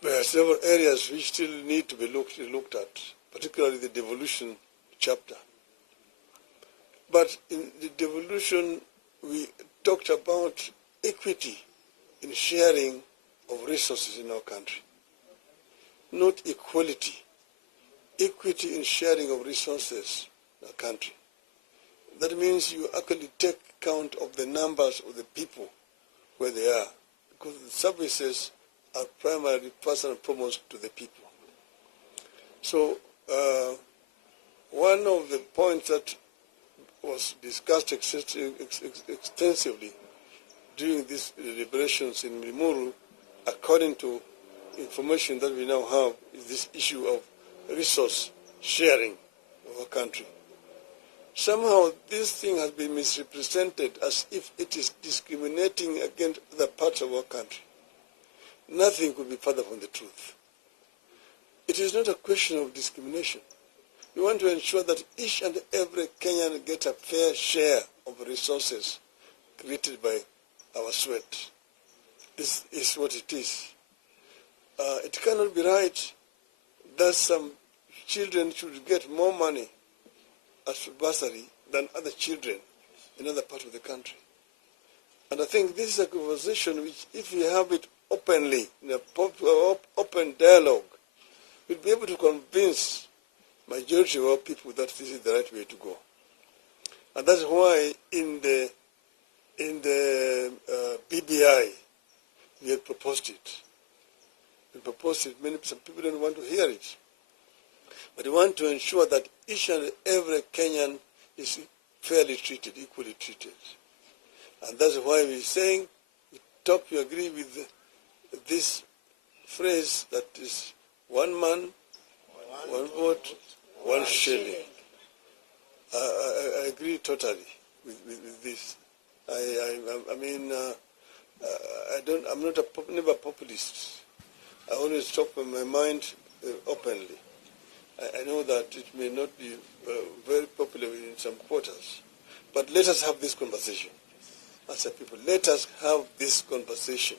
There are several areas which still need to be looked at, particularly the devolution chapter. But in the devolution, we talked about equity in sharing of resources in our country, not equality. Equity in sharing of resources in our country. That means you actually take count of the numbers of the people where they are, because the services are primarily first and foremost to the people. So one of the points that was discussed extensively during these deliberations in Limuru, according to information that we now have, is this issue of resource sharing of our country. Somehow this thing has been misrepresented as if it is discriminating against other parts of our country. Nothing could be further from the truth. It is not a question of discrimination. We want to ensure that each and every Kenyan gets a fair share of resources created by our sweat. This is what it is. It cannot be right that some children should get more money as bursary than other children in other parts of the country. And I think this is a conversation which, if we have it openly, in a open dialogue, we'll be able to convince majority of our people that this is the right way to go. And that's why in the BBI, we had proposed it. We proposed it. Some people don't want to hear it. But we want to ensure that each and every Kenyan is fairly treated, equally treated. And that's why we're saying, we agree with this phrase that is one man, one vote, one shilling. I agree totally with this. I'm never a populist. I always talk from my mind openly. I know that it may not be very popular in some quarters, but let us have this conversation. As a people, let us have this conversation.